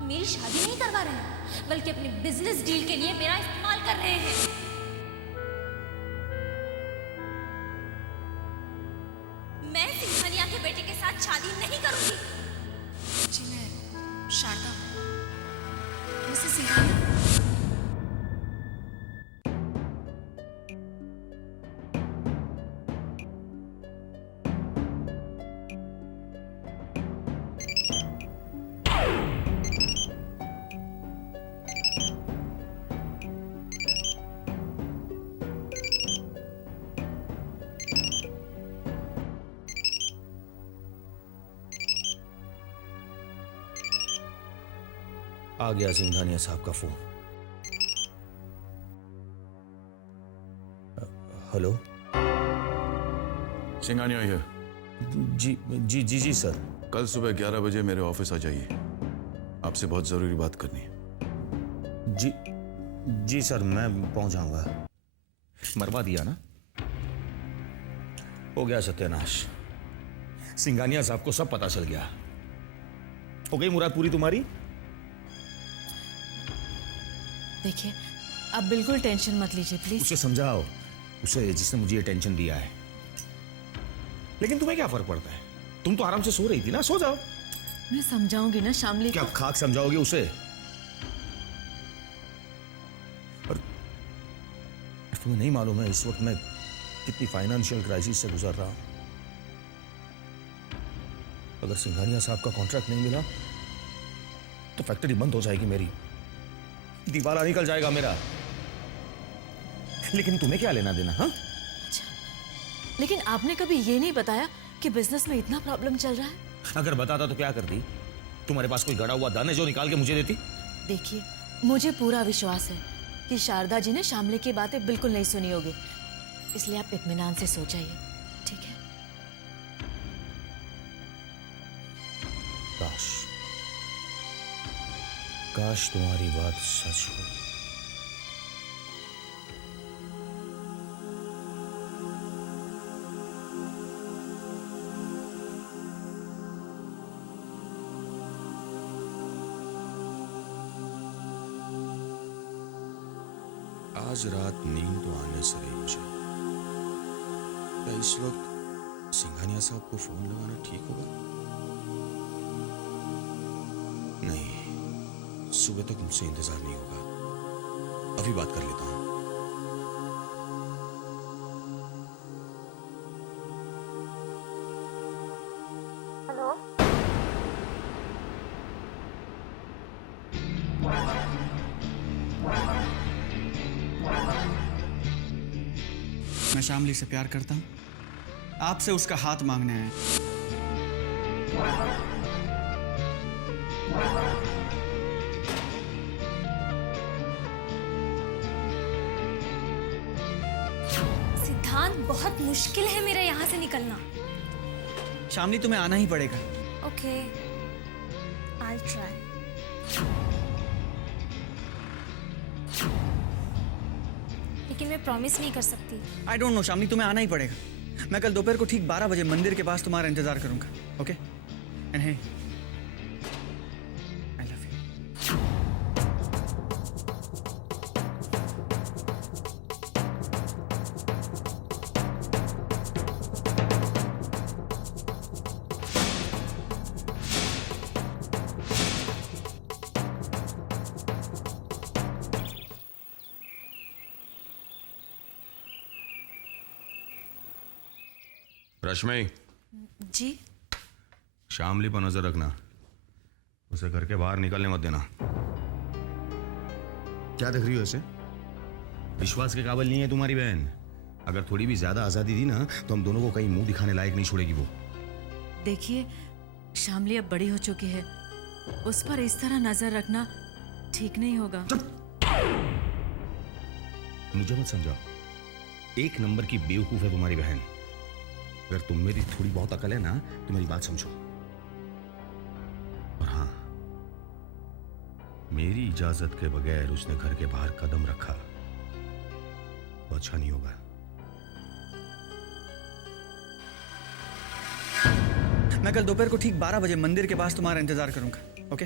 मेरी शादी नहीं करवा रहे हैं, बल्कि अपने बिजनेस डील के लिए मेरा इस्तेमाल कर रहे हैं। मैं सिंघानिया के बेटे के साथ शादी नहीं करूंगी। जी मैं शारदा हूँ, मिसेस सिंघानिया। आ गया सिंघानिया साहब का फोन। हेलो। सिंघानिया हियर। जी जी जी जी सर। कल सुबह 11 बजे मेरे ऑफिस आ जाइए, आपसे बहुत जरूरी बात करनी है। जी जी सर, मैं पहुंच जाऊंगा। मरवा दिया ना, हो गया सत्यानाश। सिंघानिया साहब को सब पता चल गया। हो गई मुराद पूरी तुम्हारी? देखिए आप बिल्कुल टेंशन मत लीजिए प्लीज। उसे समझाओ, उसे जिसने मुझे ये टेंशन दिया है। लेकिन तुम्हें क्या फर्क पड़ता है? तुम तो आराम से सो रही थी ना, सो जाओ। मैं समझाऊंगी ना शामली क्या को। खाक समझाओगे उसे? और तुम्हें नहीं मालूम है इस वक्त मैं कितनी फाइनेंशियल क्राइसिस से गुजर रहा हूं। अगर सिंघानिया साहब का कॉन्ट्रैक्ट नहीं मिला तो फैक्ट्री बंद हो जाएगी मेरी, दिवाला निकल जाएगा मेरा। लेकिन तुम्हें क्या लेना देना? हाँ, अच्छा, लेकिन आपने कभी ये नहीं बताया कि बिजनेस में इतना प्रॉब्लम चल रहा है। अगर बताता तो क्या करती? तुम्हारे पास कोई गड़ा हुआ धन है जो निकाल के मुझे देती? देखिए मुझे पूरा विश्वास है कि शारदा जी ने शामली की बातें बिल्कुल नहीं सुनी होगी, इसलिए आप इत्मीनान से सो जाइए, ठीक है? काश काश तुम्हारी बात सच हो। आज रात नींद तो आने से रही मुझे। क्या इस वक्त सिंघानिया साहब को फोन लगाना ठीक होगा? नहीं, सुबह तक मुझसे इंतजार नहीं होगा। अभी बात कर लेता हूं। हेलो। मैं शामली से प्यार करता हूं, आपसे उसका हाथ मांगने आया। सिद्धांत, बहुत मुश्किल है मेरा यहाँ से निकलना। शामली तुम्हें आना ही पड़ेगा। Okay, I try. लेकिन मैं प्रॉमिस नहीं कर सकती। आई डोंट नो शामली, तुम्हें आना ही पड़ेगा। मैं कल दोपहर को ठीक 12 बजे मंदिर के पास तुम्हारा इंतजार करूंगा। Okay? And hey, I love you. Rashmi, जी शामली पर नजर रखना, उसे घर के बाहर निकलने मत देना। क्या देख रही हो इसे? विश्वास के काबिल नहीं है तुम्हारी बहन। अगर थोड़ी भी ज्यादा आजादी दी ना तो हम दोनों को कहीं मुंह दिखाने लायक नहीं छोड़ेगी वो। देखिए शामली अब बड़ी हो चुकी है, उस पर इस तरह नजर रखना ठीक नहीं होगा। मुझे मत समझाओ, एक नंबर की बेवकूफ है तुम्हारी बहन। अगर तुम मेरी थोड़ी बहुत अकल है ना तो मेरी बात समझो। और हाँ, मेरी इजाजत के बगैर उसने घर के बाहर कदम रखा तो अच्छा नहीं होगा। मैं कल दोपहर को ठीक 12 बजे मंदिर के पास तुम्हारा इंतजार करूंगा। ओके?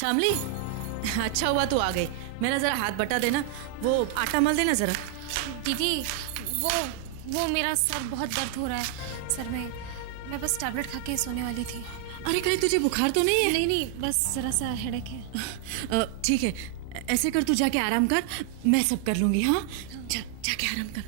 शामली, अच्छा हुआ तू आ गई। मेरा जरा हाथ बटा देना, वो आटा मल देना जरा। दीदी वो मेरा सर बहुत दर्द हो रहा है सर में। मैं बस टैबलेट खा के सोने वाली थी। अरे कहीं तुझे बुखार तो नहीं है? नहीं, बस जरा सा हेडेक है। ठीक है, ऐसे कर, तू जाके आराम कर, मैं सब कर लूंगी। हाँ, जाके आराम कर।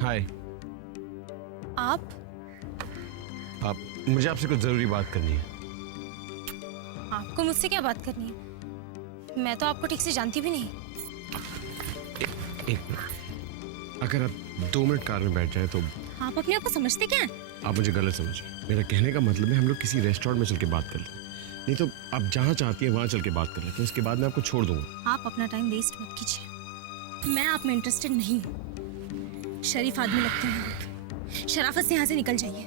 हाय। आप मुझे आपसे कुछ जरूरी बात करनी है। आपको मुझसे क्या बात करनी है? मैं तो आपको ठीक से जानती भी नहीं। एक मिनट, अगर आप 2 मिनट कार में बैठ जाए तो। आप अपने आप को समझते क्या हैं? आप मुझे गलत समझिए, मेरा कहने का मतलब है हम लोग किसी रेस्टोरेंट में चल के बात कर लें, नहीं तो आप जहाँ चाहती हैं वहाँ चल के बात कर लेते हैं, उसके बाद मैं आपको छोड़ दूंगा। आप अपना टाइम वेस्ट मत कीजिए। मैं आप में इंटरेस्टेड नहीं हूँ। शरीफ आदमी लगते हैं आप। शराफत से यहाँ से निकल जाइए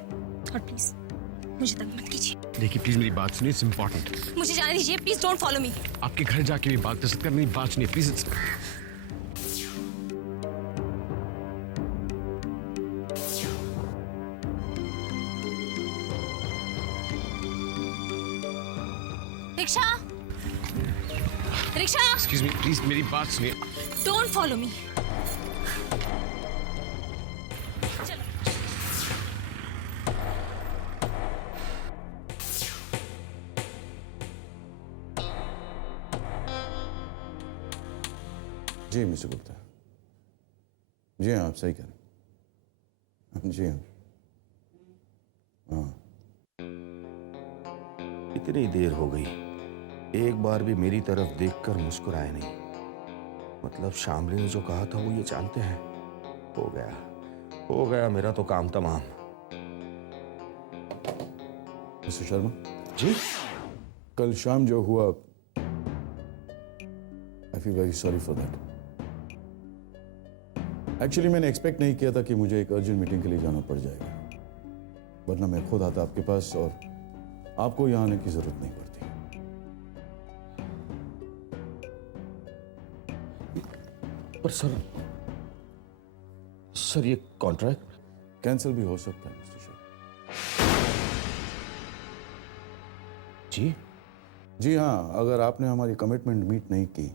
और प्लीज मुझे तंग मत कीजिए। देखिए प्लीज मेरी बात सुनिए, इट्स इम्पोर्टेंट। मुझे जाने दीजिए, प्लीज डोंट फॉलो मी। आपके घर जाके भी बात कर सकते हैं, मेरी बात सुनिए please. Rickshaw, rickshaw, excuse me please, मेरी बात सुनिए। Don't follow me. जी मिस्टर गुप्ता, जी हाँ आप सही कह रहे हैं। जी हाँ, हाँ। इतनी देर हो गई, एक बार भी मेरी तरफ देखकर मुस्कुराए नहीं। मतलब शामली ने जो कहा था वो ये जानते हैं। हो गया मेरा तो काम तमाम। मिस्टर शर्मा जी, कल शाम जो हुआ, I feel very sorry for that. Actually मैंने एक्सपेक्ट नहीं किया था कि मुझे एक अर्जेंट मीटिंग के लिए जाना पड़ जाएगा, वरना मैं खुद आता आपके पास और आपको यहाँ आने की जरूरत नहीं पड़ती। पर सर ये कॉन्ट्रैक्ट कैंसिल भी हो सकता है मिस्टर शर्मा। जी जी हाँ, अगर आपने हमारी कमिटमेंट मीट नहीं की,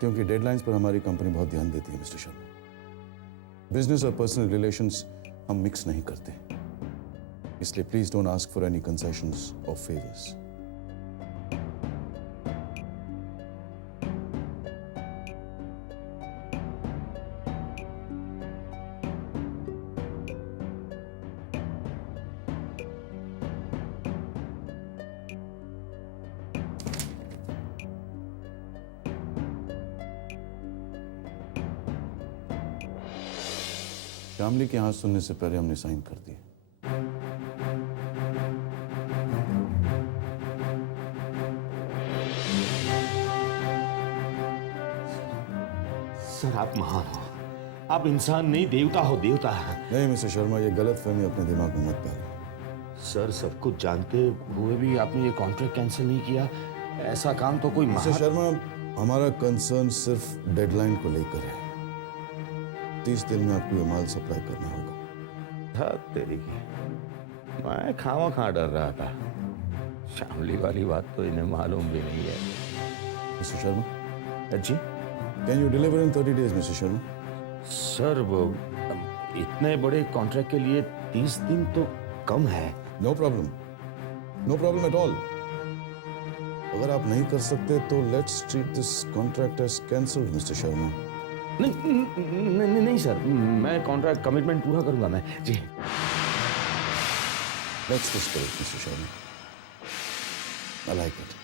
क्योंकि डेडलाइंस पर हमारी कंपनी बहुत ध्यान देती है मिस्टर शर्मा। बिजनेस और पर्सनल रिलेशंस हम मिक्स नहीं करते, इसलिए please don't ask for any concessions और फेवर्स। शामली के हाथ सुनने से पहले हमने साइन कर दिए। सर आप महान हो, आप इंसान नहीं देवता हो, देवता। नहीं मिस्टर शर्मा, ये गलत फहमी अपने दिमाग में मत डालिए। सर सब कुछ जानते हुए भी आपने ये कॉन्ट्रैक्ट कैंसिल नहीं किया, ऐसा काम तो कोई मिस्टर शर्मा, हमारा कंसर्न सिर्फ डेडलाइन को लेकर है। 30 दिन में आपको ये माल सप्लाई करना होगा। तेरी की मैं खामा डर रहा था, शामली वाली बात तो इन्हें मालूम भी नहीं है। Mister Sharma ji, can you deliver in 30 days mister Sharma? Sir वो इतने बड़े कॉन्ट्रैक्ट के लिए 30 दिन तो कम है। No problem at all. अगर आप नहीं कर सकते तो let's treat this contract as cancelled mister Sharma. नहीं सर, मैं कॉन्ट्रैक्ट कमिटमेंट पूरा करूंगा मैं। जी let's discuss mister Sharma, I like it.